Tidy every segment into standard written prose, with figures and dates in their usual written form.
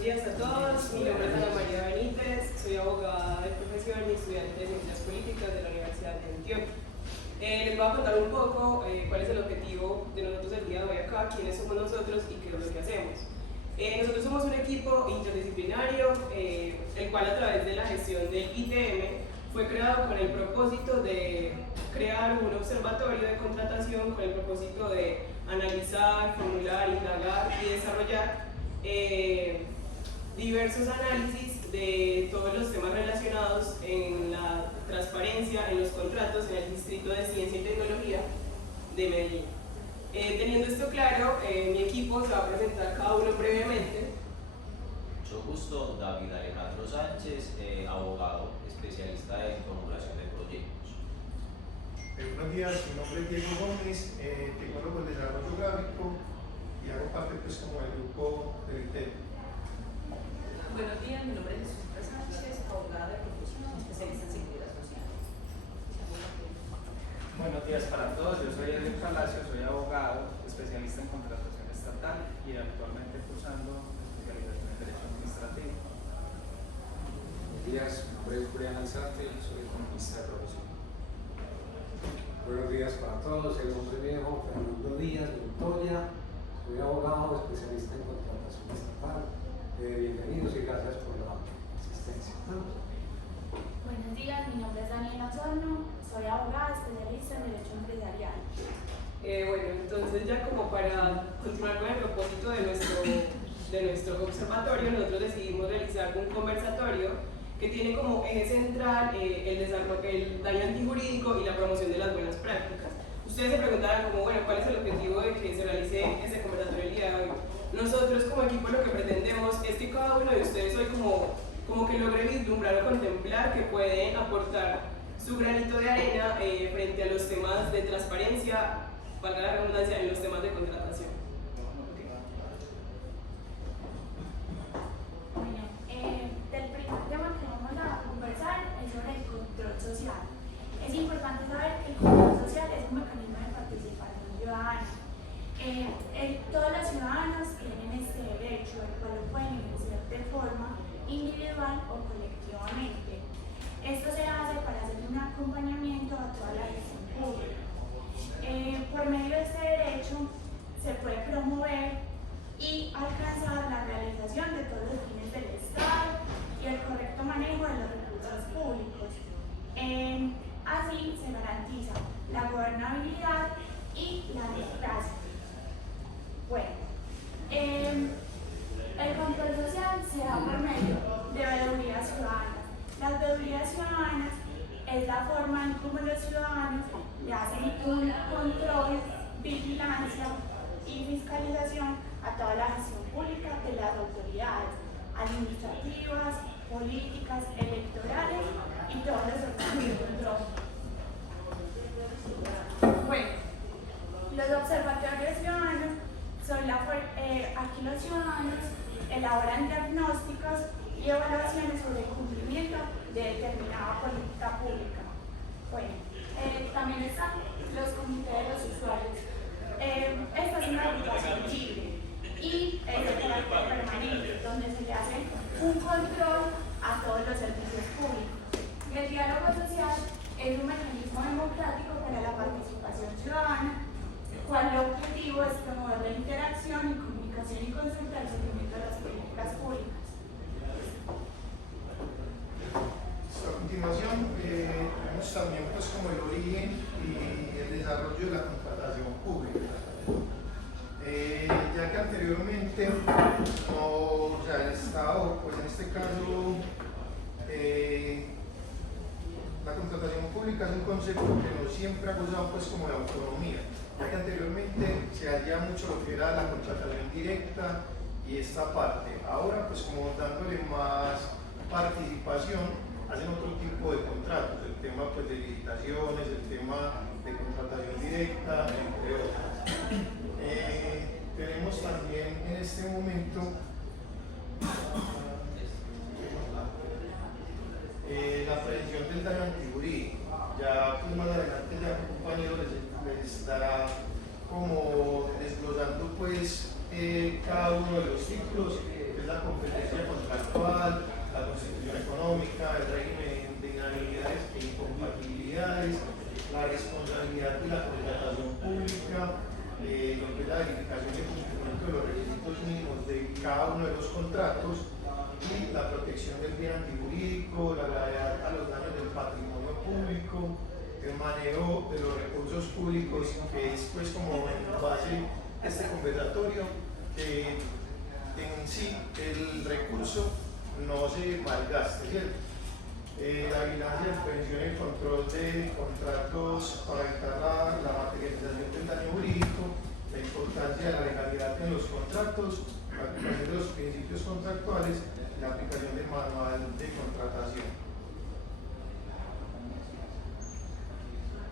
Buenos días a todos, mi nombre es Ana María Benítez, soy abogada de profesión y estudiante de Ciencias Políticas de la Universidad de Antioquia. Les voy a contar un poco cuál es el objetivo de nosotros el día de hoy acá, quiénes somos nosotros y qué es lo que hacemos. Nosotros somos un equipo interdisciplinario, el cual a través de la gestión del ITM fue creado con el propósito de crear un observatorio de contratación con el propósito de analizar, formular, indagar y desarrollar diversos análisis de todos los temas relacionados en la transparencia en los contratos en el Distrito de Ciencia y Tecnología de Medellín. Teniendo esto claro, mi equipo se va a presentar cada uno brevemente. Mucho gusto, David Alejandro Sánchez, abogado especialista en formulación de proyectos. Buenos días, mi nombre es Diego Gómez, tecnólogo de desarrollo gráfico y hago parte pues como del grupo del ITEM. Buenos días, mi nombre es Jesús Sánchez, abogada de profesión, especialista en seguridad social. Buenos días para todos, yo soy Edwin Palacio, soy abogado, especialista en contratación estatal y actualmente cursando especialización en Derecho Administrativo. Buenos días, mi nombre es Brian Alzate, soy economista de profesión. Buenos días para todos, el nombre viejo Fernando Díaz Montoya, soy abogado especialista en contratación estatal. Bienvenidos y gracias por la asistencia. Buenos días, mi nombre es Daniela Osorno, soy abogada especialista en Derecho Empresarial. Bueno, entonces ya como para continuar con el propósito de nuestro observatorio, nosotros decidimos realizar un conversatorio que tiene como eje central el daño antijurídico y la promoción de las buenas prácticas. Ustedes se preguntarán como, bueno, ¿cuál es el objetivo de que se realice este conversatorio el día de hoy? Nosotros como equipo lo que pretendemos es que cada uno de ustedes hoy como que logre vislumbrar o contemplar que pueden aportar su granito de arena frente a los temas de transparencia, valga la redundancia, en los temas de contratación. Bueno, del primer tema que vamos a conversar es sobre el control social. Es importante saber que el control social es un mecanismo de participación ciudadana. Todos los ciudadanos tienen este derecho, el cual lo pueden ejercer de forma individual o colectivamente. Esto se hace para hacer un acompañamiento a toda la gestión pública. Por medio de este derecho se puede promover y alcanzar la realización de todos los fines del Estado y el correcto manejo de los recursos públicos. Así se garantiza la gobernabilidad y la democracia. Bueno, el control social se da por medio de veedurías ciudadanas. Las veedurías ciudadanas es la forma en cómo los ciudadanos le hacen un control, vigilancia y fiscalización a toda la gestión pública de las autoridades administrativas, políticas, electorales y todos los órganos de control. Bueno, los observatorios ciudadanos son aquí los ciudadanos elaboran diagnósticos y evaluaciones sobre el cumplimiento de determinada política pública. Bueno, también están los comités de los usuarios. Esta es una reputación libre y es de carácter permanente, donde se le hace un control a todos los servicios públicos. Y el diálogo social es un mecanismo democrático para la participación ciudadana, cual objetivo es promover la interacción y comunicación y consulta del seguimiento de las políticas públicas. A continuación, vemos también pues como el origen y el desarrollo de la contratación pública. Ya que anteriormente el Estado, pues en este caso, la contratación pública es un concepto que no siempre ha gozado pues como de autonomía, ya que anteriormente se hacía mucho lo que era la contratación directa y esta parte. Ahora pues como dándole más participación, hacen otro tipo de contratos, el tema pues de licitaciones, el tema de contratación directa, entre otras. Tenemos también en este momento la prevención del daño antijurídico. Ya pues más adelante ya mi compañero les dará como desglosando pues cada uno de los títulos, que es la competencia contractual, la constitución económica, el régimen de inhabilidades e incompatibilidades, la responsabilidad de la contratación pública, lo que es la verificación de cumplimiento de los requisitos mínimos de cada uno de los contratos y la protección del bien jurídico, la gravedad a los daños del patrimonio público, el manejo de los recursos públicos, que es pues como en base a este conversatorio, que en sí el recurso no se malgaste, ¿cierto? La vigilancia, prevención y control de contratos para evitar la materialización del daño jurídico, la importancia de la legalidad en los contratos, la aplicación de los principios contractuales y la aplicación del manual de contratación.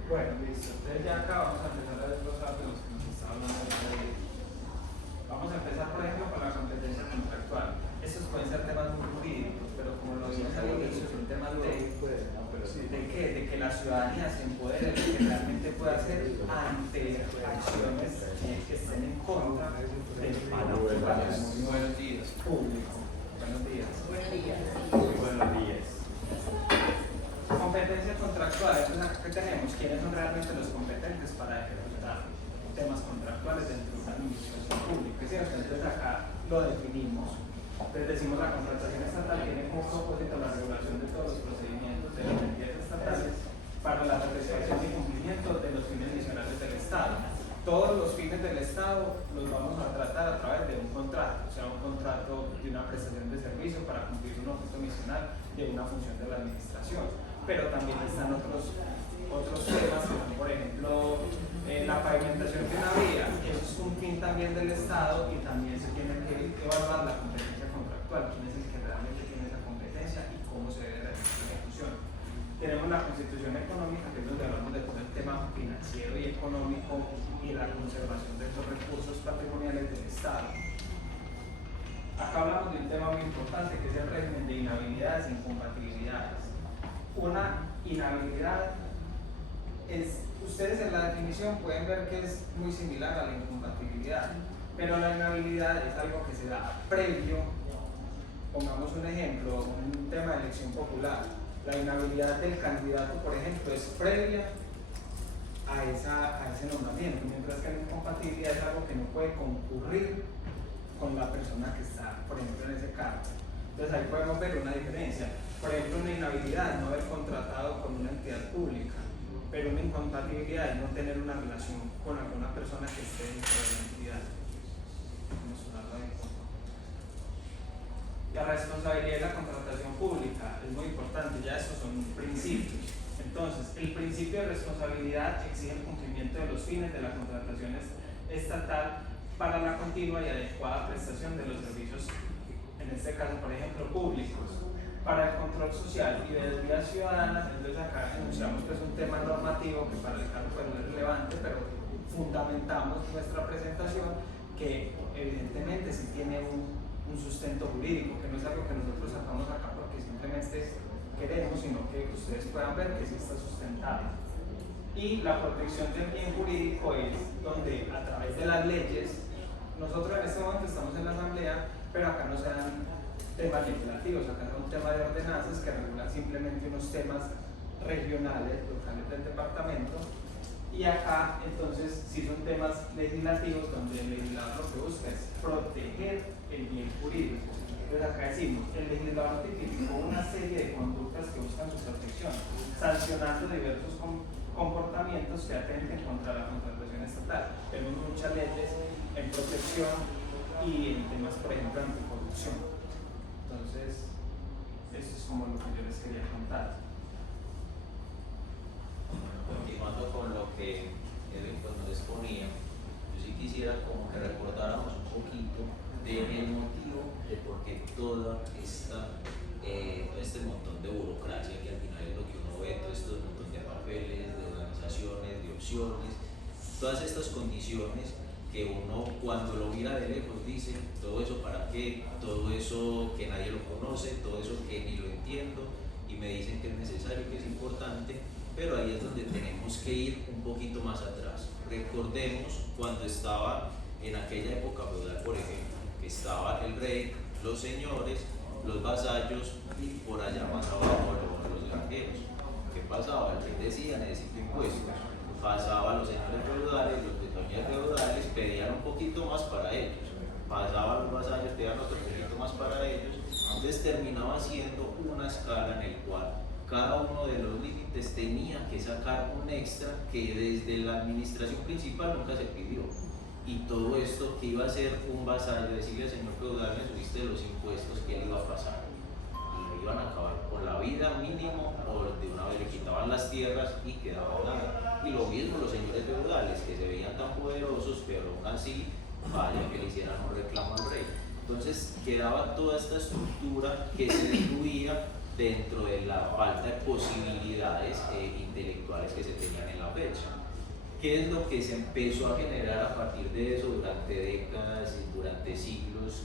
Bueno, listo. Entonces ya acá vamos a empezar a desglosar de los que nos está hablando de la ley. Vamos a empezar, por ejemplo, con la competencia contractual. Estos pueden ser temas muy jurídicos, pero como lo vimos al inicio, son temas de que la ciudadanía se empodere, de que realmente pueda hacer ante acciones que estén en contra del patrimonio. Muy buenos días, público. Buenos días. Buenos días. Muy buenos días. Competencia contractual, entonces acá que tenemos quiénes son realmente los competentes para ejecutar temas contractuales dentro de una administración pública, ¿cierto? Entonces acá lo definimos, entonces decimos la contratación estatal tiene como propósito la regulación de todos los procedimientos de las entidades estatales para la satisfacción y cumplimiento de los fines misionales del Estado. Todos los fines del Estado los vamos a tratar a través de un contrato, o sea, un contrato de una prestación de servicio para cumplir un objeto misional de una función de la administración. Pero también están otros temas, como por ejemplo la pavimentación de una vía, eso es un fin también del Estado y también se tiene que evaluar la competencia contractual, quién es el que realmente tiene esa competencia y cómo se debe realizar la ejecución. Tenemos la constitución económica, que es donde hablamos de todo el tema financiero y económico y la conservación de estos recursos patrimoniales del Estado. Acá hablamos de un tema muy importante que es el régimen de inhabilidades e incompatibilidades. Una inhabilidad es, ustedes en la definición pueden ver que es muy similar a la incompatibilidad, pero la inhabilidad es algo que se da previo, pongamos un ejemplo, un tema de elección popular. La inhabilidad del candidato, por ejemplo, es previa a ese nombramiento, mientras que la incompatibilidad es algo que no puede concurrir con la persona que está, por ejemplo, en ese cargo. Entonces ahí podemos ver una diferencia. Por ejemplo, una inhabilidad, no haber contratado con una entidad pública, pero una incompatibilidad es no tener una relación con alguna persona que esté dentro de la entidad. Vamos a hablar de eso. La responsabilidad de la contratación pública es muy importante, ya esos son principios. Entonces, el principio de responsabilidad exige el cumplimiento de los fines de la contratación estatal para la continua y adecuada prestación de los servicios, en este caso, por ejemplo, públicos, para el control social y de vida ciudadana. Entonces acá enunciamos que es un tema normativo que para el caso pues, no es relevante, pero fundamentamos nuestra presentación que evidentemente sí tiene un sustento jurídico, que no es algo que nosotros sacamos acá porque simplemente queremos, sino que ustedes puedan ver que sí está sustentado. Y la protección del bien jurídico es donde a través de las leyes, nosotros en este momento estamos en la asamblea, pero acá no se dan temas legislativos, acá son temas de ordenanzas que regulan simplemente unos temas regionales, locales del departamento, y acá entonces sí son temas legislativos donde el legislador lo que busca es proteger el bien jurídico. Entonces acá decimos, el legislador tipificó una serie de conductas que buscan su protección, sancionando diversos comportamientos que atenten contra la contratación estatal. Tenemos muchas leyes en protección y en temas, por ejemplo, anticorrupción. Entonces, eso es como lo que yo les quería contar. Continuando con lo que Edwin pues, nos exponía, yo sí quisiera como que recordáramos un poquito del motivo de por qué todo este montón de burocracia que al final es lo que uno ve, todo este montón de papeles, de organizaciones, de opciones, todas estas condiciones que uno cuando lo mira de lejos dice, todo eso para qué, todo eso que nadie lo conoce, todo eso que ni lo entiendo y me dicen que es necesario, que es importante, pero ahí es donde tenemos que ir un poquito más atrás. Recordemos cuando estaba en aquella época feudal, por ejemplo, que estaba el rey, los señores, los vasallos y por allá más abajo los granjeros. ¿Qué pasaba? El rey decía, necesito impuestos. Pasaba a los señores feudales, los pequeños feudales pedían un poquito más para ellos. Pasaba a los vasallos, pedían otro poquito más para ellos. Entonces terminaba siendo una escala en el cual cada uno de los límites tenía que sacar un extra que desde la administración principal nunca se pidió. Y todo esto que iba a ser un vasallo, decirle al señor feudal, me subiste los impuestos, que él iba a pasar. Y le iban a acabar con la vida mínimo, o de una vez le quitaban las tierras y quedaba nada. Y lo mismo los señores feudales, que se veían tan poderosos, pero aún así, vaya que le hicieran un reclamo al rey. Entonces quedaba toda esta estructura que se diluía dentro de la falta de posibilidades intelectuales que se tenían en la fecha. ¿Qué es lo que se empezó a generar a partir de eso durante décadas, durante siglos,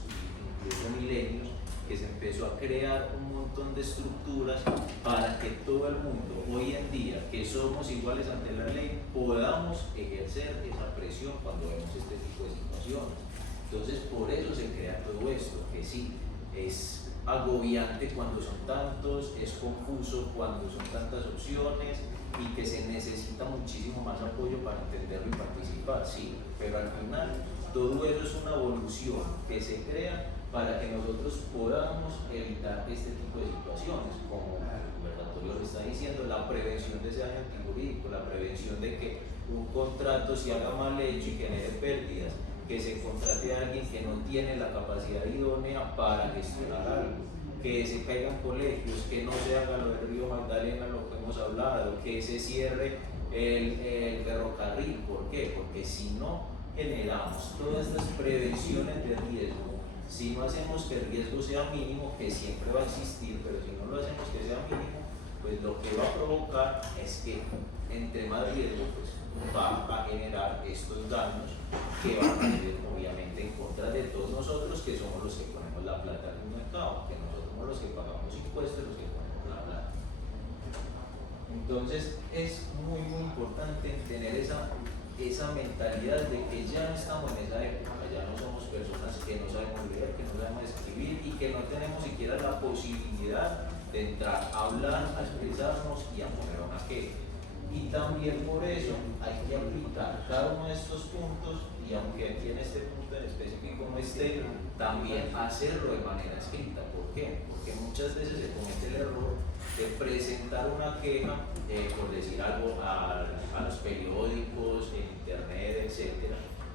incluso milenios? Que se empezó a crear un montón de estructuras para que todo el mundo, hoy en día, que somos iguales ante la ley, podamos ejercer esa presión cuando vemos este tipo de situaciones. Entonces, por eso se crea todo esto, que sí, es agobiante cuando son tantos, es confuso cuando son tantas opciones y que se necesita muchísimo más apoyo para entenderlo y participar, sí, pero al final todo eso es una evolución que se crea para que nosotros podamos evitar este tipo de situaciones, como el conversatorio lo está diciendo, la prevención de ese daño antijurídico, la prevención de que un contrato se haga mal hecho y genere pérdidas, que se contrate a alguien que no tiene la capacidad idónea para gestionar algo, que se caigan colegios, que no se haga lo del Río Magdalena, lo que hemos hablado, que se cierre el ferrocarril. ¿Por qué? Porque si no generamos todas estas prevenciones de riesgo, si no hacemos que el riesgo sea mínimo, que siempre va a existir, pero si no lo hacemos que sea mínimo, pues lo que va a provocar es que entre más riesgo, pues va a generar estos daños que van a ir obviamente en contra de todos nosotros, que somos los que ponemos la plata en el mercado, que nosotros somos los que pagamos impuestos, los que ponemos la plata. Entonces es muy importante tener esa mentalidad de que ya no estamos en esa época, ya no somos personas que no sabemos leer, que no sabemos escribir y que no tenemos siquiera la posibilidad de entrar a hablar, a expresarnos y a poner una queja. Y también por eso hay que aplicar cada uno de estos puntos, y aunque aquí en este punto en específico no esté, también hacerlo de manera escrita. ¿Por qué? Porque muchas veces se comete el error de presentar una queja, por decir algo, a los periódicos, en internet, etc.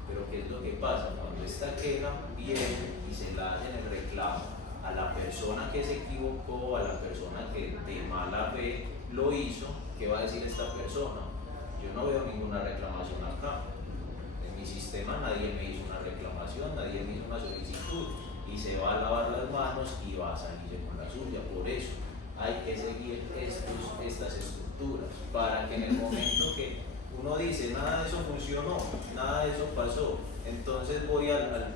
Pero ¿qué es lo que pasa? Cuando esta queja viene y se la hacen el reclamo a la persona que se equivocó, a la persona que de mala fe lo hizo, ¿qué va a decir esta persona? Yo no veo ninguna reclamación acá. En mi sistema nadie me hizo una reclamación, nadie me hizo una solicitud, y se va a lavar las manos y va a salirse con la suya. Por eso hay que seguir estas estructuras, para que en el momento que uno dice nada de eso funcionó, nada de eso pasó, entonces voy al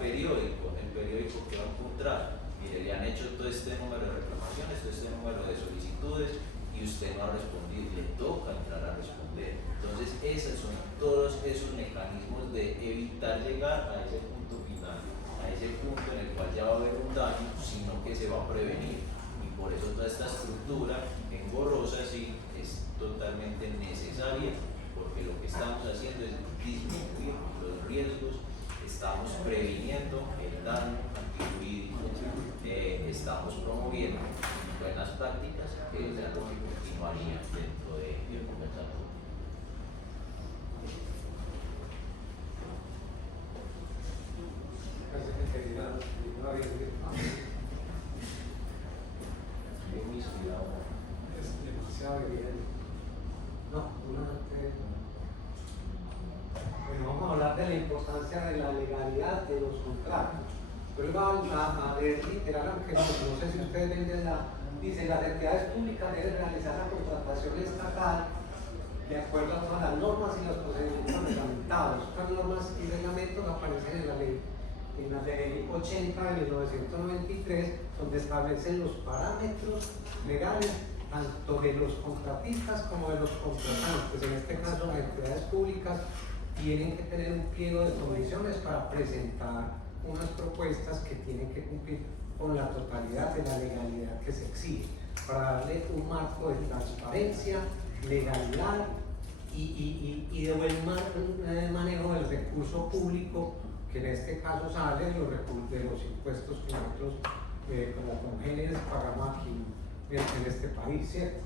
periódico, el periódico que va a encontrar, mire, le han hecho todo este número de reclamaciones, todo este número de solicitudes, y usted no ha respondido, le toca entrar a responder. Entonces esos son todos esos mecanismos de evitar llegar a ese punto final, a ese punto en el cual ya va a haber un daño, sino que se va a prevenir. Y por eso toda esta estructura engorrosa sí es totalmente necesaria, porque lo que estamos haciendo es disminuir los riesgos, estamos previniendo el daño antijurídico, estamos promoviendo buenas prácticas, que es algo que continuaría dentro del conversatorio. Es demasiado evidente. No, bueno, vamos a hablar de la importancia de la legalidad de los contratos. Pero vamos a ver literal, aunque no sé si ustedes ven de dice, las entidades públicas deben realizar la contratación estatal de acuerdo a todas las normas y los procedimientos reglamentados. Estas normas y reglamentos aparecen en la ley 80 de 1993, donde establecen los parámetros legales tanto de los contratistas como de los contratantes. En este caso, las entidades públicas tienen que tener un pliego de condiciones para presentar unas propuestas que tienen que cumplir con la totalidad de la legalidad que se exige, para darle un marco de transparencia, legalidad y de buen manejo del recurso público, que en este caso sale de los impuestos que nosotros como congéneres pagamos aquí en este país, ¿cierto?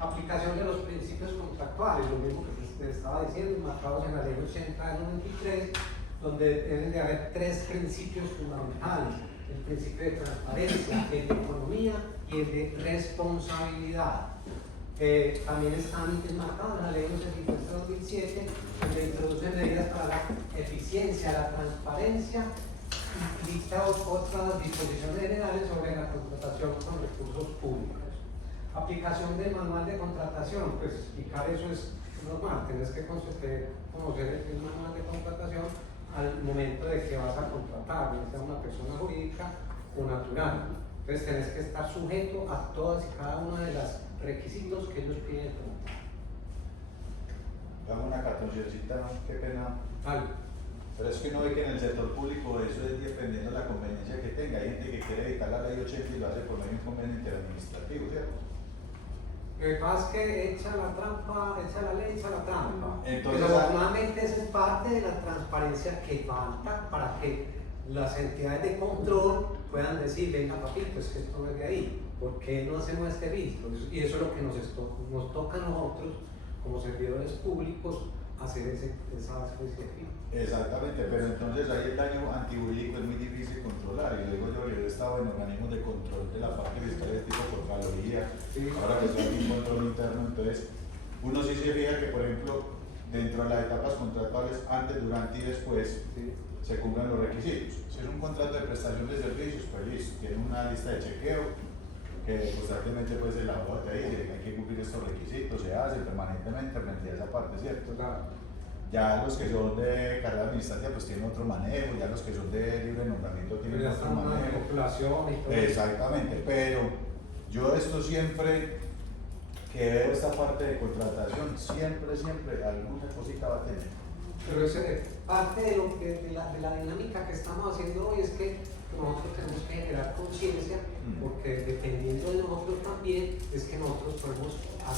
Aplicación de los principios contractuales, lo mismo que usted estaba diciendo, marcados en la ley 80 del 93, donde deben de haber 3 principios fundamentales: el principio de transparencia, el de economía y el de responsabilidad. También están enmarcados en la ley 1150/2007, donde introduce medidas para la eficiencia, la transparencia y dicta otras disposiciones generales sobre la contratación con recursos públicos. Aplicación del manual de contratación, pues explicar eso es normal, tienes que conocer el manual de contratación al momento de que vas a contratar, ya sea una persona jurídica o natural. Entonces tienes que estar sujeto a todas y cada una de los requisitos que ellos piden contratar. Dame una cartoncita, qué pena. Pero es que uno ve que en el sector público eso es dependiendo de la conveniencia que tenga. Hay gente que quiere evitar la ley 80 y lo hace por medio de un convenio interadministrativo, ¿cierto? Lo que pasa es que echa la trampa, echa la ley, echa la trampa. Entonces, pero normalmente es parte de la transparencia que falta para que las entidades de control puedan decir, venga papito, es que esto no es de ahí, ¿por qué no hacemos este filtro? Y eso es lo que nos toca a nosotros como servidores públicos, hacer esa especie de filtro. Exactamente, pero entonces ahí el daño antijurídico es muy difícil controlar. Y luego yo he estado en organismos de control de la parte fiscal de tipo Contraloría, ahora que estoy aquí en control interno, entonces uno sí se fija que, por ejemplo, dentro de las etapas contractuales, antes, durante y después, se cumplan los requisitos. Si es un contrato de prestación de servicios, pues listo, tiene una lista de chequeo que constantemente pues el abogado te dice que hay que cumplir estos requisitos, se hace permanentemente frente a esa parte, ¿cierto? Ya los que son de carrera administrativa pues tienen otro manejo, ya los que son de libre nombramiento tienen otro manejo. Exactamente, pero yo esto siempre que veo esta parte de contratación, siempre alguna cosita va a tener. Pero es parte de la dinámica que estamos haciendo hoy es que nosotros tenemos que generar conciencia, porque dependiendo de nosotros también es que nosotros podemos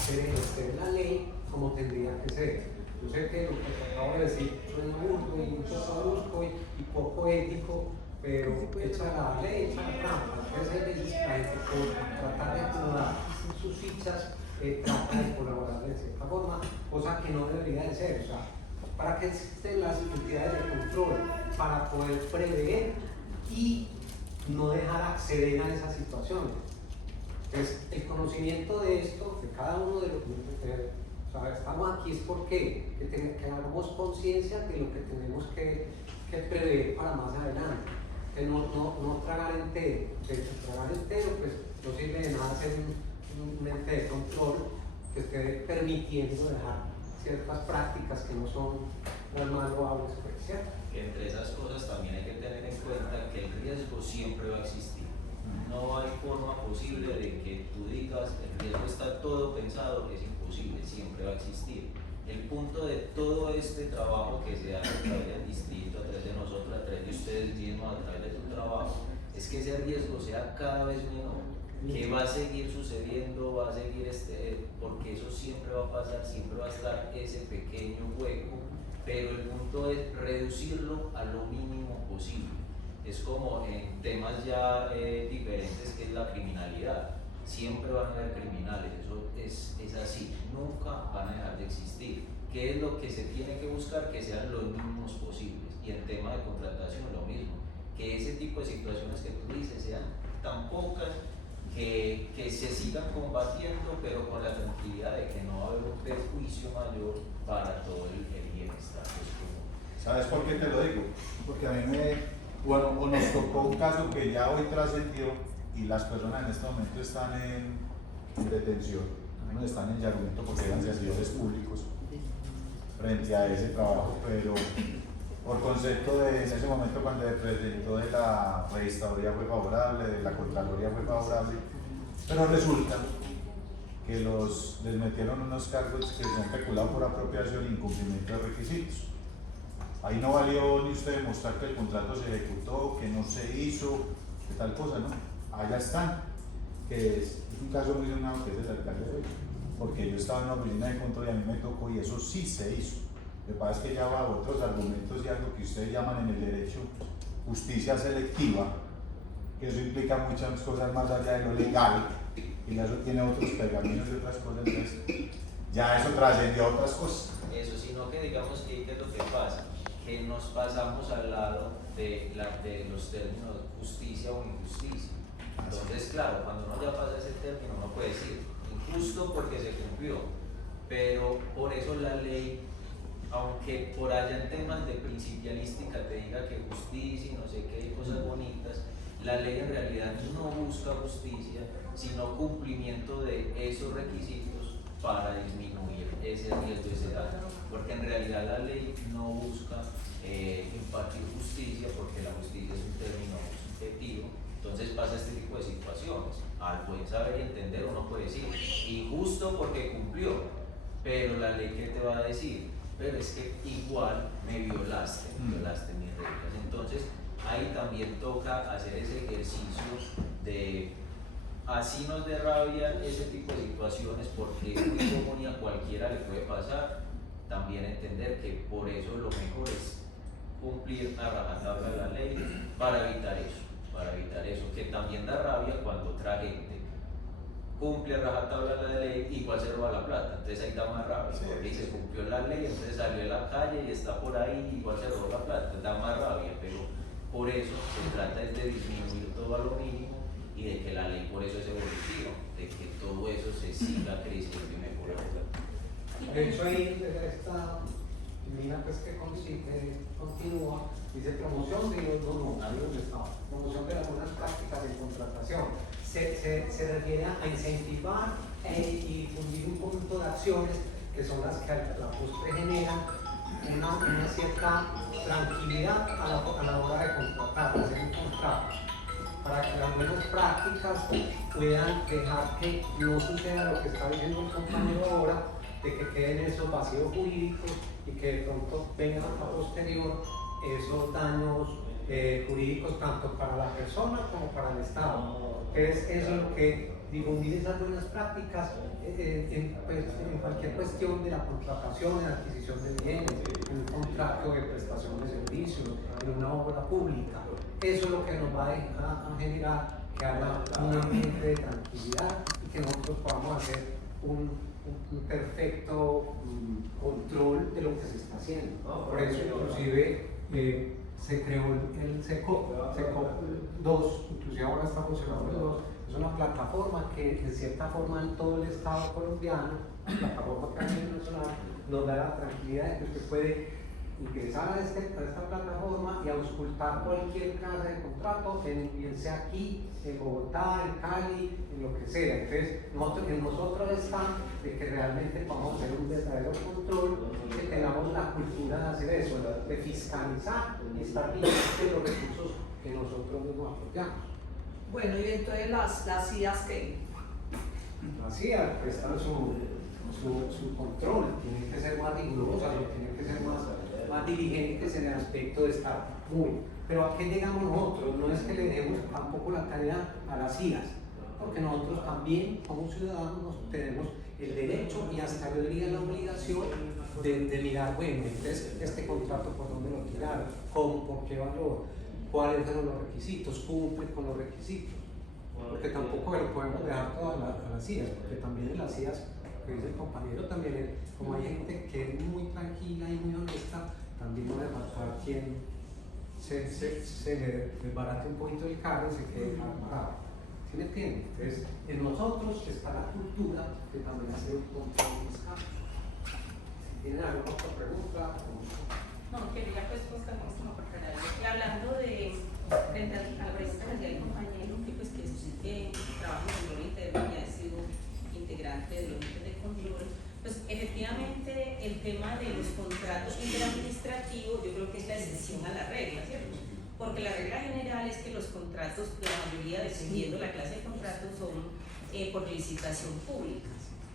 ejercer la ley como tendría que ser. Yo sé que lo que acabo de decir suena burdo y un poco brusco y poco ético, pero echa la ley, echa la trampa. Entonces hay veces que la gente por tratar de acomodar sus fichas trata de colaborar de cierta forma, cosa que no debería de ser. O sea, ¿para qué existen las entidades de control? Para poder prever y no dejar acceder a esas situaciones. Entonces, el conocimiento de esto, de cada uno de los o sea, estamos aquí es porque que hagamos conciencia de lo que tenemos que prever para más adelante. Que no tragar entero. Que tragar entero pues no sirve de nada hacer un ente de control que esté permitiendo dejar ciertas prácticas que no son más loables, ¿cierto? Entre esas cosas también hay que tener en cuenta que el riesgo siempre va a existir. No hay forma posible de que tú digas el riesgo está todo pensado, es imposible, siempre va a existir. El punto de todo este trabajo que se hace a través del distrito, a través de nosotros, a través de ustedes mismos, a través de tu trabajo, es que ese riesgo sea cada vez menor, que va a seguir sucediendo, va a seguir porque eso siempre va a pasar, siempre va a estar ese pequeño hueco, pero el punto es reducirlo a lo mínimo posible. Es como en temas ya diferentes que es la criminalidad. Siempre van a haber criminales, eso es así, nunca van a dejar de existir. ¿Qué es lo que se tiene que buscar? Que sean los mínimos posibles. Y en tema de contratación lo mismo, que ese tipo de situaciones que tú dices sean tan pocas que se sigan combatiendo, pero con la tranquilidad de que no va a haber un perjuicio mayor para todo el bienestar. ¿Sabes por qué te lo digo? Porque a mí nos tocó un caso que ya hoy trascendió y las personas en este momento están en detención, no están en argumento porque eran servidores públicos frente a ese trabajo, pero por concepto de en ese momento cuando se presentó de la registraduría fue favorable, de la Contraloría fue favorable, pero resulta que les metieron unos cargos que se han peculado por apropiación e incumplimiento de requisitos. Ahí no valió ni usted demostrar que el contrato se ejecutó, que no se hizo, que tal cosa, ¿no? Allá están, que es un caso muy sonado que es el alcalde de hoy, porque yo estaba en una oficina de control y a mí me tocó y eso sí se hizo. Lo que pasa es que ya va otros argumentos y algo que ustedes llaman en el derecho justicia selectiva, que eso implica muchas cosas más allá de lo legal, y eso tiene otros pergaminos y otras cosas, entonces ya eso trascendió a otras cosas. Eso, sino que digamos que ¿qué es lo que pasa? Que nos pasamos al lado de los términos justicia o injusticia. Entonces, claro, cuando uno ya pasa ese término, uno puede decir injusto porque se cumplió, pero por eso la ley, aunque por allá en temas de principialística te diga que justicia y no sé qué cosas bonitas, la ley en realidad no busca justicia, sino cumplimiento de esos requisitos para disminuir ese riesgo, ese daño, porque en realidad la ley no busca impartir justicia, porque la justicia es un término subjetivo. Entonces pasa este tipo de situaciones. Al buen saber y entender uno puede decir injusto porque cumplió, pero la ley ¿qué te va a decir? Pero es que igual me violaste mis reglas. Entonces ahí también toca hacer ese ejercicio de, así nos dé rabia ese tipo de situaciones, porque es muy común y a cualquiera le puede pasar. También entender que por eso lo mejor es cumplir a rajatabla la ley para evitar eso, que también da rabia cuando otra gente cumple a rajatabla la ley, igual se roba la plata, entonces ahí da más rabia, porque se cumplió la ley, entonces salió a la calle y está por ahí, igual se robó la plata, da más rabia, pero por eso se trata de disminuir todo a lo mínimo y de que la ley por eso es evolutiva, de que todo eso se siga creciendo y mejorando. De hecho, ahí esta mina pues, que continúa, dice promoción de promoción de las buenas prácticas en contratación. Se refiere a incentivar y difundir un conjunto de acciones que son las que a la postre generan una cierta tranquilidad a la hora de contratar, de hacer un contrato, para que las buenas prácticas puedan dejar que no suceda lo que está diciendo el compañero ahora, de que queden esos vacíos jurídicos y que de pronto vengan a posterior esos daños jurídicos tanto para la persona como para el Estado. Eso es lo que difundir esas buenas prácticas en cualquier cuestión de la contratación, en la adquisición de bienes, en un contrato de prestación de servicios, en una obra pública. Eso es lo que nos va a generar que haya un ambiente de tranquilidad y que nosotros podamos hacer un perfecto control de lo que se está haciendo. Por eso inclusive se creó el SECO 2, inclusive ahora está funcionando el 2, es una plataforma que de cierta forma en todo el Estado colombiano, plataforma que a nivel nacional, nos da la tranquilidad de que usted puede ingresar a esta plataforma y auscultar cualquier clase de contrato, bien sea aquí, en Bogotá, en Cali, en lo que sea. Entonces, en nosotros está de que realmente podamos hacer un verdadero control, que tengamos la cultura de hacer eso, de fiscalizar y estar vigilantes de los recursos que nosotros mismos apropiamos. Bueno, y entonces las CIAs que Las CIAs prestan su control, tienen que ser más rigurosas, tienen que ser más diligentes en el aspecto de estar muy. Pero ¿a qué llegamos nosotros? No es que le dejemos tampoco la tarea a las CIAs, porque nosotros también como ciudadanos tenemos el derecho y hasta yo diría la obligación de mirar, bueno, entonces este contrato por dónde lo tiraron, cómo, por qué valor, cuáles fueron los requisitos, cumple con los requisitos, porque tampoco lo podemos dejar todo a las CIAs, porque también en las CIAs, que dice el compañero, también como hay gente que es muy tranquila y muy honesta, también no debe faltar quien se le desbarate un poquito el carro y se quede amarrado. ¿Sí me entienden? Entonces, en nosotros está la cultura de también hacer un control fiscal. Si tienen alguna otra pregunta, no, quería pues buscamos como por canal. Y hablando de, frente a la pregunta que hacía el compañero, que pues que trabaja en control interno y ha sido integrante de los entes de control, pues efectivamente el tema de los contratos interadministrativos yo creo que es la excepción a la regla, ¿cierto? Porque la regla general es que los contratos, la mayoría, dependiendo la clase de contratos, son por licitación pública.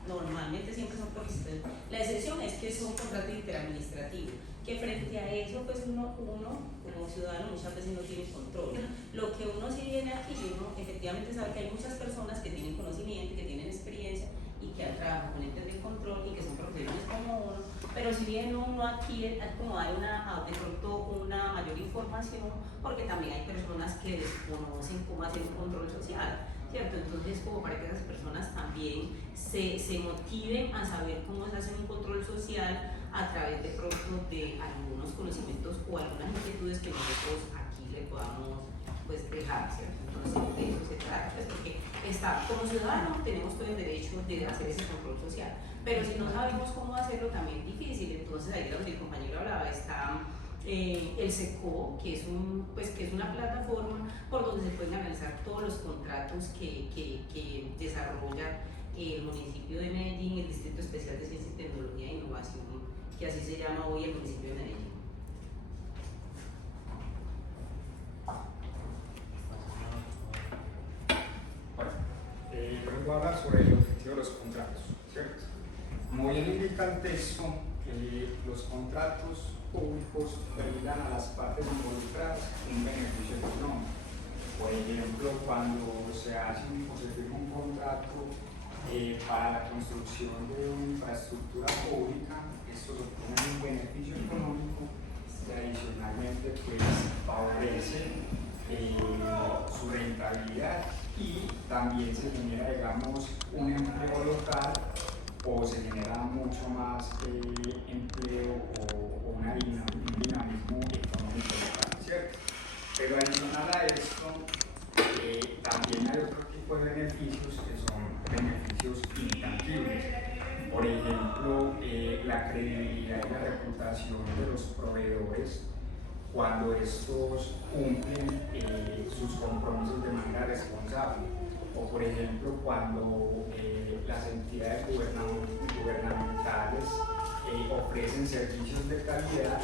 Normalmente siempre son por licitación. La excepción es que son contratos interadministrativos, que frente a eso pues uno como ciudadano muchas veces no tiene control. Lo que uno sí viene aquí, uno efectivamente sabe que hay muchas personas que tienen conocimiento, que tienen experiencia y que han trabajado con entes de control y que son profesionales como uno, pero si bien uno aquí como hay de pronto una mayor información, porque también hay personas que desconocen cómo hacer un control social, ¿cierto? Entonces, como para que esas personas también se motiven a saber cómo se hace un control social a través de pronto de algunos conocimientos o algunas inquietudes que nosotros aquí le podamos pues dejar, ¿cierto? Entonces, de eso se trata, pues, porque como ciudadanos tenemos todo el derecho de hacer ese control social, pero si no sabemos cómo hacerlo también es difícil. Entonces, ahí donde el compañero hablaba está el SECO, que es una plataforma por donde se pueden analizar todos los contratos que desarrolla el municipio de Medellín, el Distrito Especial de Ciencia, Tecnología e Innovación, que así se llama hoy el municipio de Medellín. Yo les voy a hablar sobre el objetivo de los contratos, ¿cierto? Como bien indica el texto, los contratos públicos brindan a las partes involucradas un beneficio económico. Por ejemplo, cuando se hace o se firma un contrato para la construcción de una infraestructura pública, estos obtienen un beneficio económico y adicionalmente pues favorece su rentabilidad y también se genera, digamos, un empleo local o se genera mucho más empleo o un dinamismo económico local, ¿cierto? Pero adicional a esto, también hay otro tipo de beneficios que son beneficios intangibles. Por ejemplo, la credibilidad y la reputación de los proveedores cuando estos cumplen sus compromisos de manera responsable, o por ejemplo cuando las entidades gubernamentales ofrecen servicios de calidad,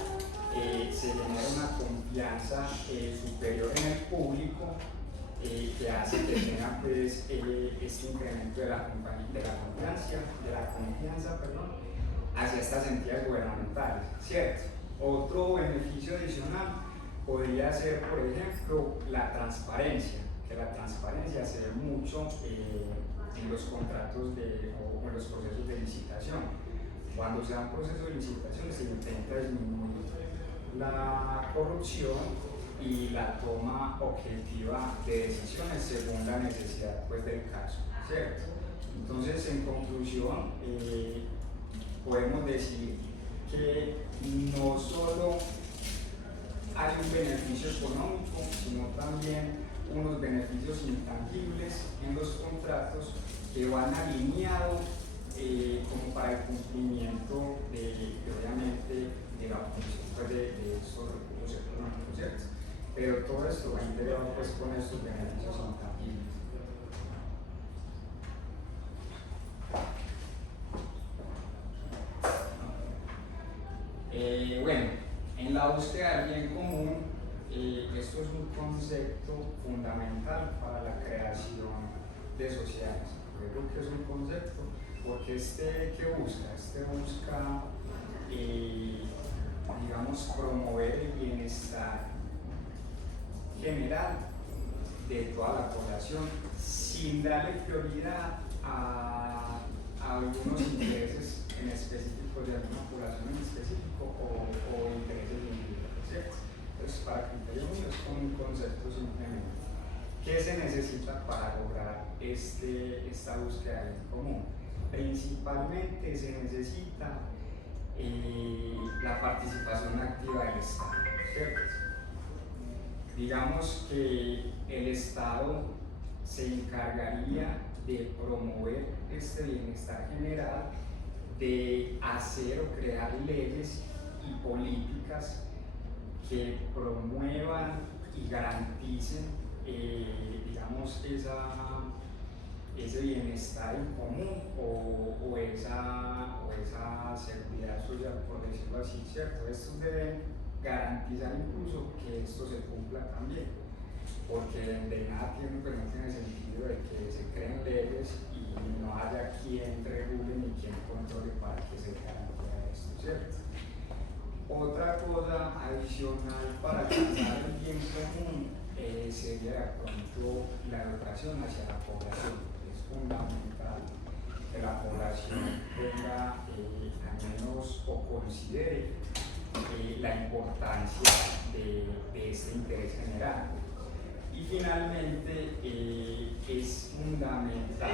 se genera una confianza superior en el público que hace que tenga pues, este incremento de la confianza hacia estas entidades gubernamentales, ¿cierto? Otro beneficio adicional podría ser, por ejemplo, la transparencia, que la transparencia se ve mucho en los contratos o en los procesos de licitación. Cuando se da un proceso de licitación se intenta disminuir la corrupción y la toma objetiva de decisiones según la necesidad pues, del caso, ¿cierto? Entonces, en conclusión, podemos decir que no solo hay un beneficio económico, sino también unos beneficios intangibles en los contratos que van alineados como para el cumplimiento obviamente de la función pues, de estos recursos económicos, ¿cierto? Pero todo esto va integrado pues, con estos beneficios intangibles. Bueno, en la búsqueda del bien común, esto es un concepto fundamental para la creación de sociedades. Yo creo que es un concepto porque ¿qué busca? Busca, digamos, promover el bienestar general de toda la población sin darle prioridad a algunos intereses en específico de alguna población en específico o intereses individuales, ¿cierto? Entonces, para criterio mío es como un concepto simplemente. ¿Qué se necesita para lograr esta búsqueda del bien común? Principalmente se necesita la participación activa del Estado, ¿cierto? Digamos que el Estado se encargaría de promover este bienestar general, de hacer o crear leyes y políticas que promuevan y garanticen, digamos, ese bienestar en común o esa seguridad social, por decirlo así, ¿cierto? Estos deben garantizar incluso que esto se cumpla también, porque de nada tiene sentido de que se creen leyes y no haya quien regule ni quien controle para que se garantice esto, ¿cierto? Otra cosa adicional para alcanzar el bien común sería de pronto la educación hacia la población. Es fundamental que la población tenga al menos o considere la importancia de este interés general. Y finalmente es fundamental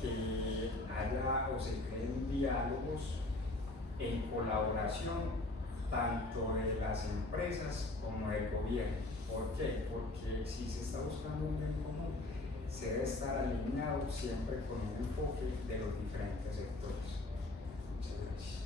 que haya o se creen diálogos en colaboración tanto de las empresas como del gobierno. ¿Por qué? Porque si se está buscando un bien común, se debe estar alineado siempre con un enfoque de los diferentes sectores. Muchas gracias.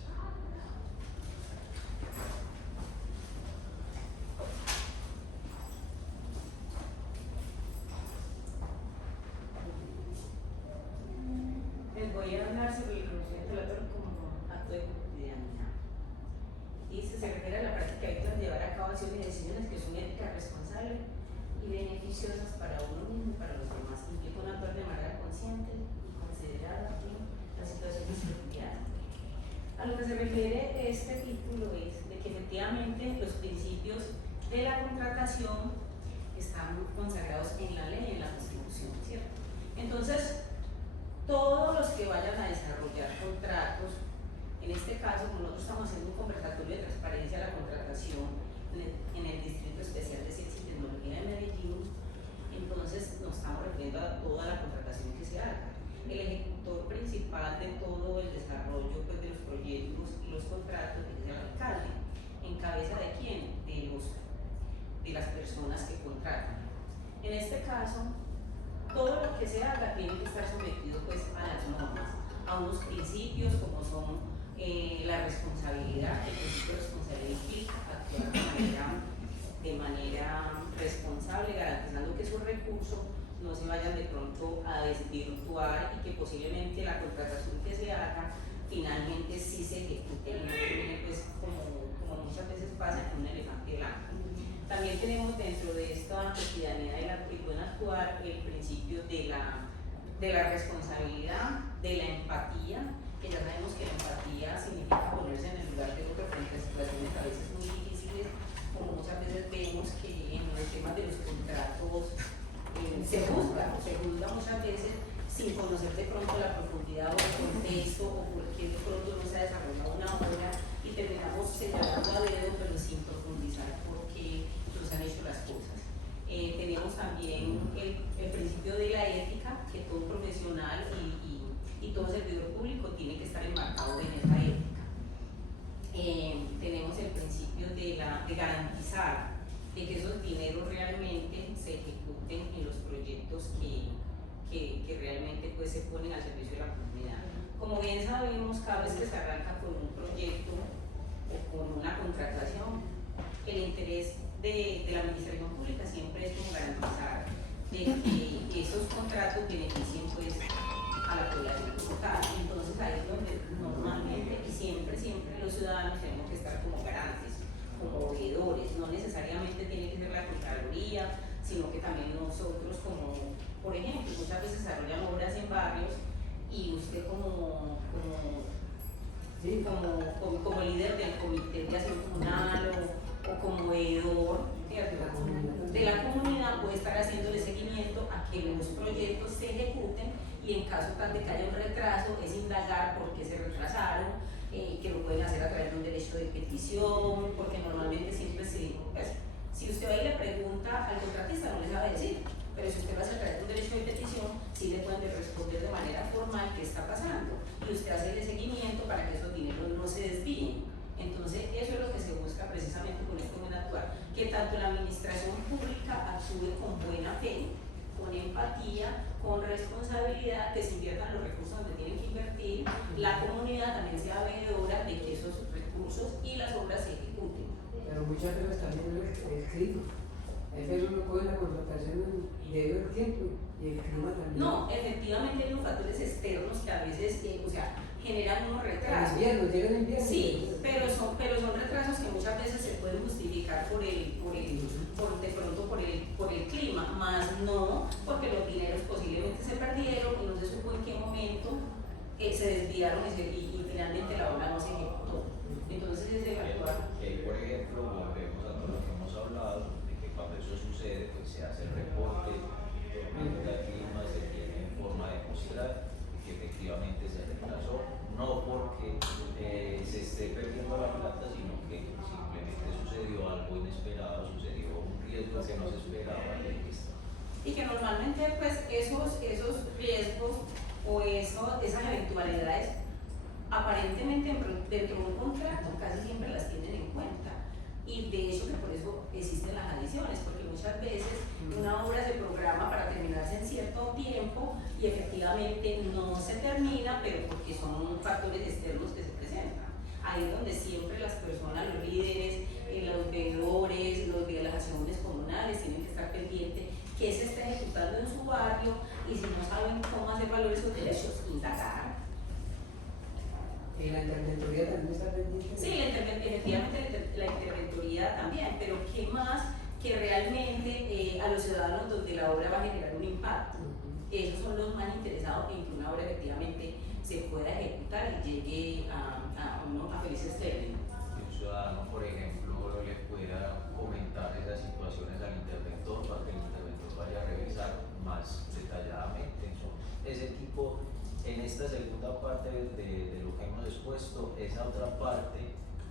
Les voy a hablar sobre el reconocimiento del otro como acto de cotidianidad. Y se refiere a la práctica ética de llevar a cabo acciones y decisiones que son éticas, responsables y beneficiosas para uno mismo y para los demás. Implica un actuar de manera consciente y considerada en las situaciones cotidianas. A lo que se refiere este título es de que efectivamente los principios de la contratación están consagrados en la ley, en la Constitución, ¿cierto? Entonces, todos los que vayan a desarrollar contratos, en este caso, como nosotros estamos haciendo un conversatorio de transparencia a la contratación en el Distrito Especial de Ciencia y Tecnología de Medellín, entonces nos estamos refiriendo a toda la contratación que se haga. El ejecutor principal de todo el desarrollo pues, de los proyectos y los contratos es el alcalde. ¿En cabeza de quién? De las personas que contratan. En este caso, todo lo que se haga tiene que estar sometido pues, a las normas, a unos principios como son la responsabilidad. El principio de responsabilidad implica actuar de manera responsable, garantizando que esos recursos no se vayan de pronto a desvirtuar y que posiblemente la contratación que se haga finalmente sí se ejecute y no termine pues, como muchas veces pasa con un elefante blanco. También tenemos dentro de esta cotidianidad y buen actuar el principio de la responsabilidad, de la empatía, que ya sabemos que la empatía significa ponerse en el lugar de otro frente a situaciones a veces muy difíciles, como muchas veces vemos que en los temas de los contratos se juzga muchas veces sin conocer de pronto la profundidad o el contexto o por qué de pronto no se ha desarrollado una obra y terminamos señalando a dedo pero sin profundizar por qué nos han hecho las cosas. Tenemos también el principio de la ética, que todo profesional y todo servidor público tiene que estar enmarcado en esa ética. Tenemos el principio de garantizar de que esos dineros realmente se ejecuten en los proyectos que realmente pues, se ponen al servicio de la comunidad. Como bien sabemos, cada vez que se arranca con un proyecto o con una contratación, el interés de la administración pública siempre es como garantizar de que esos contratos beneficien pues, a la población total. Entonces ahí es donde normalmente y siempre los ciudadanos tenemos que estar como garantes, como veedores. No necesariamente tiene que ser la Contraloría, sino que también nosotros como, por ejemplo, muchas veces desarrollan obras en barrios y usted como líder del comité de acción comunal o como veedor de la comunidad puede estar haciéndole seguimiento a que los proyectos se ejecuten y en caso tal de que haya un retraso es indagar por qué se retrasaron, que lo pueden hacer a través de un derecho de petición, porque normalmente siempre si usted va y le pregunta al contratista no le sabe decir, pero si usted lo hace a través de un derecho de petición sí le pueden responder de manera formal qué está pasando y usted hace el seguimiento para que esos dineros no se desvíen. Entonces eso es lo que se busca precisamente con este buen actuar, que tanto la administración pública actúe con buena fe, con empatía, con responsabilidad, que se inviertan los recursos donde tienen que invertir, la comunidad también sea veedora de que esos recursos y las obras se ejecuten. Pero muchas veces también es escrito. A veces uno coge la contratación y debe el tiempo y el clima también. No, efectivamente hay unos factores externos que a veces, generan unos retrasos. Llega el invierno. Sí, pero son retrasos que muchas veces se pueden justificar por el clima, más no porque los dineros posiblemente se perdieron y no se supo en qué momento se desviaron y finalmente la obra no se ejecutó. Entonces es evaluar. Por ejemplo, volvemos a todo lo que hemos hablado, de que cuando eso sucede, pues se hace el reporte, la clima se tiene en forma de mostrar que efectivamente se retrasó, no porque se esté perdiendo la plata, sino que simplemente sucedió algo inesperado, sucedió un riesgo que no se esperaba. Y que normalmente pues esos riesgos o esas eventualidades aparentemente dentro de un contrato casi siempre las tienen en cuenta, y de hecho que por eso existen las adiciones, porque muchas veces una obra se programa para terminarse en cierto tiempo y efectivamente no se termina, pero porque son factores externos que se presentan. Ahí es donde siempre las personas, los líderes, los veedores, los de las acciones comunales tienen que estar pendientes qué se está ejecutando en su barrio, y si no saben cómo hacer valer esos derechos, indagar. ¿Y la interventoría también está pendiente? Sí, efectivamente la interventoría también, pero ¿qué más que realmente a los ciudadanos donde la obra va a generar un impacto? Esos son los más interesados en que una obra efectivamente se pueda ejecutar y llegue a felices términos. Un ciudadano, por ejemplo, le pueda comentar esas situaciones al interventor para que el interventor vaya a revisar más detalladamente. Ese tipo, en esta segunda parte de lo que hemos expuesto, esa otra parte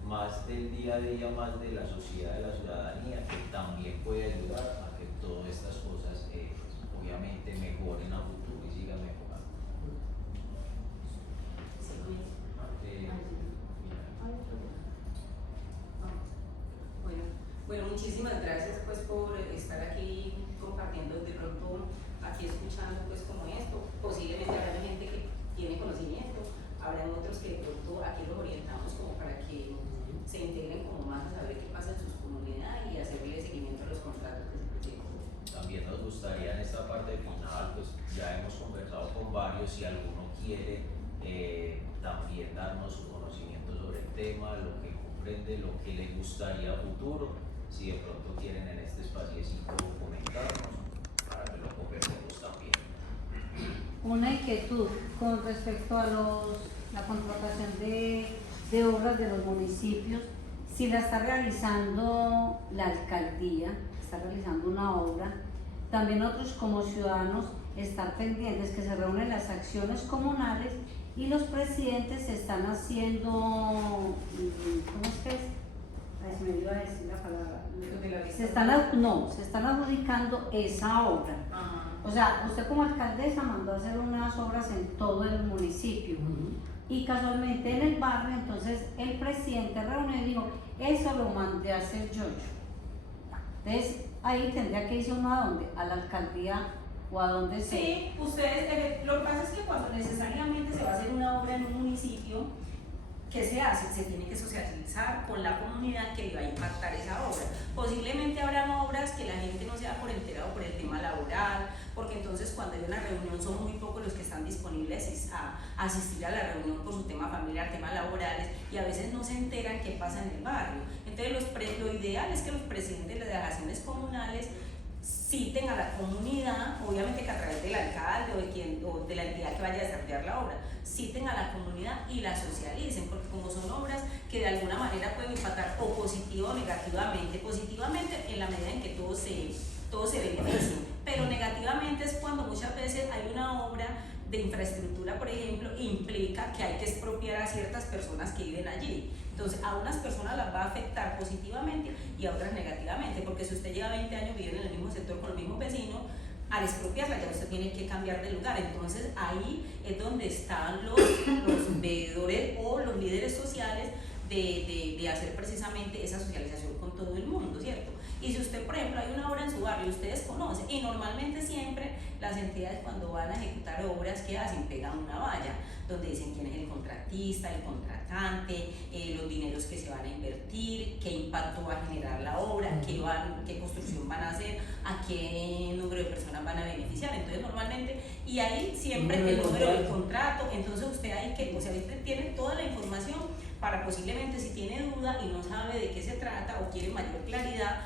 más del día a día, más de la sociedad, de la ciudadanía, que también puede ayudar a que todas estas cosas obviamente mejoren a futuro y sigan mejorando. Bueno, muchísimas gracias pues por estar aquí compartiendo, de pronto aquí escuchando pues como esto. Posiblemente habrá gente que tiene conocimiento, habrá otros que de pronto aquí los orientamos como para que se integren como más a saber qué pasa en sus comunidades y hacerle seguimiento a los contratos que se presentan. También nos gustaría en esta parte final, pues ya hemos conversado con varios, si alguno quiere también darnos su conocimiento sobre el tema, lo que comprende, lo que le gustaría a futuro, si de pronto quieren en este espaciecito comentarnos para que lo conversemos también. Una inquietud con respecto a la contratación de obras de los municipios, si la está realizando la alcaldía, está realizando una obra, también nosotros como ciudadanos estar pendientes que se reúnen las acciones comunales y los presidentes están haciendo, ¿cómo es que es? Ay, se me iba a decir la palabra. Se están adjudicando esa obra. O sea, usted como alcaldesa mandó a hacer unas obras en todo el municipio y casualmente en el barrio, entonces el presidente reunió y dijo, eso lo mandé a hacer yo. Entonces ahí tendría que irse uno a dónde, a la alcaldía o a donde sea. Sí, ustedes, lo que pasa es que cuando necesariamente se va a hacer una obra en un municipio, ¿qué se hace? Se tiene que socializar con la comunidad que le va a impactar esa obra. Posiblemente habrán obras que la gente no se da por enterado por el tema laboral, porque entonces cuando hay una reunión son muy pocos los que están disponibles a asistir a la reunión por su tema familiar, temas laborales, y a veces no se enteran qué pasa en el barrio. Entonces lo ideal es que los presidentes de las acciones comunales citen a la comunidad, obviamente que a través del alcalde o de la entidad que vaya a desarrollar la obra, citen a la comunidad y la socialicen, porque como son obras que de alguna manera pueden impactar o positivo o negativamente en la medida en que todos se beneficien, pero negativamente es cuando muchas veces hay una obra de infraestructura, por ejemplo, implica que hay que expropiar a ciertas personas que viven allí. Entonces, a unas personas las va a afectar positivamente y a otras negativamente, porque si usted lleva 20 años viviendo en el mismo sector con los mismos vecinos, al expropiarla ya usted tiene que cambiar de lugar. Entonces, ahí es donde están los veedores o los líderes sociales de hacer precisamente esa socialización con todo el mundo, ¿cierto? Y si usted, por ejemplo, hay una obra en su barrio y ustedes conocen, y normalmente siempre las entidades cuando van a ejecutar obras, ¿qué hacen? Pegan una valla donde dicen quién es el contratista, el contratante, los dineros que se van a invertir, qué impacto va a generar la obra, qué construcción van a hacer, a qué número de personas van a beneficiar. Entonces normalmente, y ahí siempre el número del contrato, entonces usted ahí que, o sea, usted tiene toda la información para posiblemente si tiene duda y no sabe de qué se trata o quiere mayor claridad,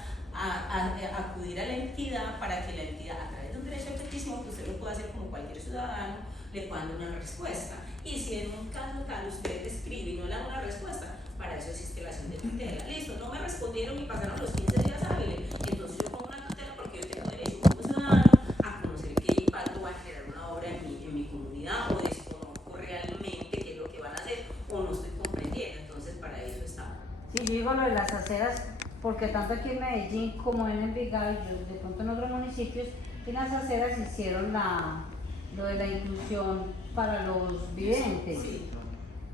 acudir a la entidad para que la entidad, a través de un derecho de petición, que usted lo puede hacer como cualquier ciudadano, le pueda dar una respuesta. Y si en un caso tal usted escribe y no le da una respuesta, para eso existe la acción de tutela. Listo, no me respondieron y pasaron los 15 días hábiles, entonces yo pongo una tutela porque yo tengo derecho como ciudadano a conocer qué impacto va a generar una obra en mi comunidad, o desconozco realmente qué es lo que van a hacer o no estoy comprendiendo. Entonces para eso está. Sí, yo digo lo de las aceras, porque tanto aquí en Medellín como en Envigado y de pronto en otros municipios, en las aceras hicieron lo de la inclusión para los videntes, Sí.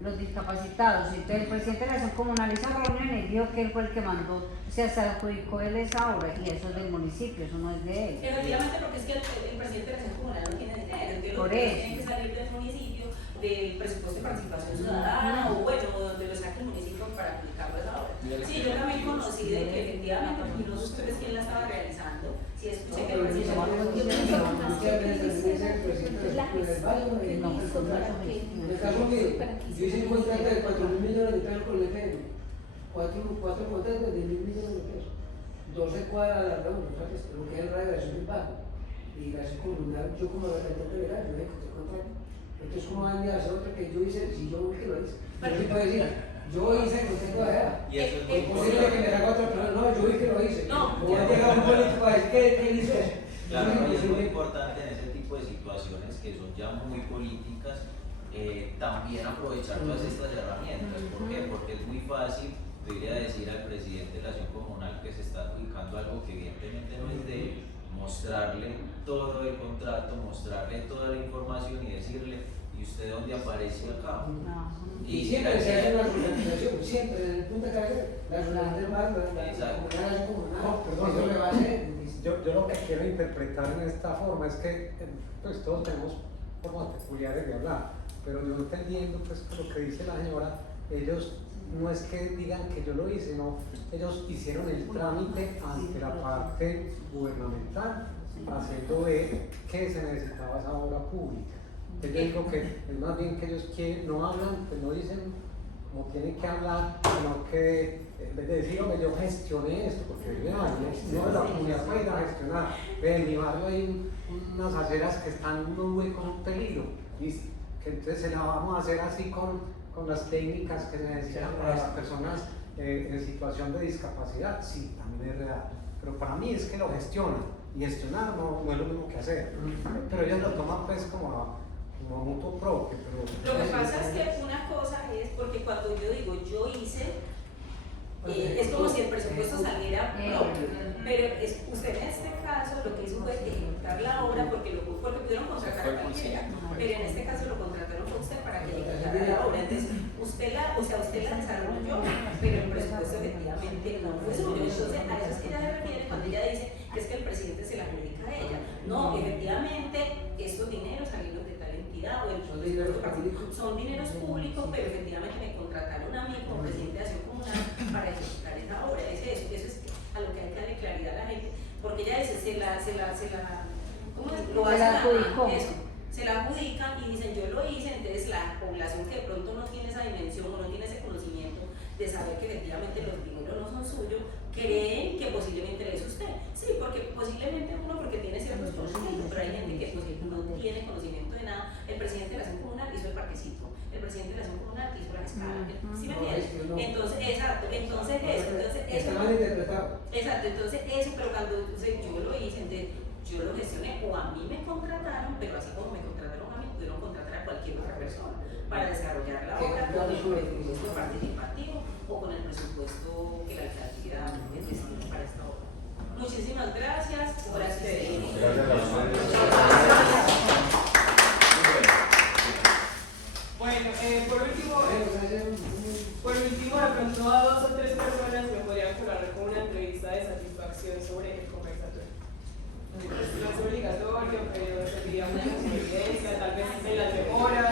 los discapacitados. Entonces el presidente de la Acción Comunal hizo reunión y dijo que él fue el que mandó, o sea, se adjudicó él esa obra y eso es del municipio, eso no es de él. Efectivamente, porque es que el presidente de la Acción Comunal no tiene dinero, entonces Por los que eso. tienen que salir del municipio, del presupuesto de participación ciudadana, o bueno, donde lo saque el municipio para aplicarlo a esa obra. Sí, yo también conocí de que efectivamente, y no sé ustedes quién la estaba realizando, si escuché que el presidente Muchas veces me dice el presidente del barrio, No, el contrato en el caso que yo hice un contrato de 4.000 millones de pesos con el EPM, 4 contratos de 1.000 millones de pesos, 12 cuadras de arreglo, o sea, lo que es la relación del barrio. Y la Acción Comunal, yo como representante de la, yo ejecuté el contrato. Entonces, ¿cómo van a hacer otro que yo hice? Si yo que lo hice. Pero sí puedo decir, yo hice el contrato de AEA. Y eso es muy Es posible que me haga otra persona, no, yo vi que lo hice. No. Voy a llegar a un político a decir que hizo eso. Claro, y es muy importante en ese tipo de situaciones que son ya muy políticas, también aprovechar todas estas herramientas. ¿Por qué? Porque es muy fácil ir a decir al presidente de la Acción Comunal que se está adjudicando algo que evidentemente no es de él, mostrarle todo el contrato, mostrarle toda la información y decirle, ¿y usted dónde aparece acá? Y siempre se hace una organización, siempre, desde el punto de cabeza, la organización del barrio, la comunidad comunal, No, perdón, eso le va a hacer. Yo lo que quiero interpretar en esta forma es que pues, todos tenemos formas peculiares de hablar, pero yo entendiendo pues, lo que dice la señora, ellos no es que digan que yo lo hice, no, ellos hicieron el trámite ante la parte gubernamental, haciendo ver que se necesitaba esa obra pública. Yo digo que es más bien que ellos no hablan, pues no dicen como tienen que hablar, sino que en vez de decir, hombre, yo gestioné esto, porque no la comunidad puede ir a gestionar. En mi barrio hay unas aceras que están en unos huecos, un peligro, y que entonces se la vamos a hacer así con las técnicas que se necesitan para las personas en situación de discapacidad. Sí, también es real, pero para mí es que lo gestionan, y gestionar no es lo mismo que hacer, pero ellos lo toman pues como mutuo propio. Lo que pasa es que una cosa es porque cuando yo digo yo hice, es como si el presupuesto saliera propio, pero usted en este caso lo que hizo fue ejecutar la obra porque pudieron contratar a cualquiera, pero en este caso lo contrataron a usted para que ejecutara la obra. Entonces usted la desarrolló, pero el presupuesto efectivamente no fue suyo. Entonces a eso es que ella se refiere cuando ella dice que es que el presidente se la adjudica a ella. No, efectivamente estos dineros salieron de tal entidad o el son dineros públicos, pero efectivamente me contrataron a mí como presidente de Acción Comunal para ejecutar esa obra. Eso es a lo que hay que darle claridad a la gente, porque ella dice, se la adjudican y dicen yo lo hice. Entonces la población que de pronto no tiene esa dimensión o no tiene ese conocimiento de saber que efectivamente los dineros no son suyos, creen que posiblemente le es usted. Sí, porque posiblemente uno porque tiene ciertos conocimientos, pero hay gente que no tiene conocimiento de nada. El presidente de la Acción Comunal hizo el parquecito, el presidente de la Acción Comunal hizo la escala, ¿sí me entiendes? Entonces, exacto, entonces eso, pero cuando yo lo hice, entonces yo lo gestioné, o a mí me contrataron, pero así como me contrataron a mí, pudieron contratar a cualquier otra persona para desarrollar la obra con el presupuesto participativo o con el presupuesto que la alcaldía destinó para esta obra. Muchísimas gracias por asistir. Bueno, por último, de pronto a 2 o 3 personas me podrían colaborar con una entrevista de satisfacción sobre el conversatorio. No es obligatorio, pero serviría mucha experiencia, tal vez en las mejoras.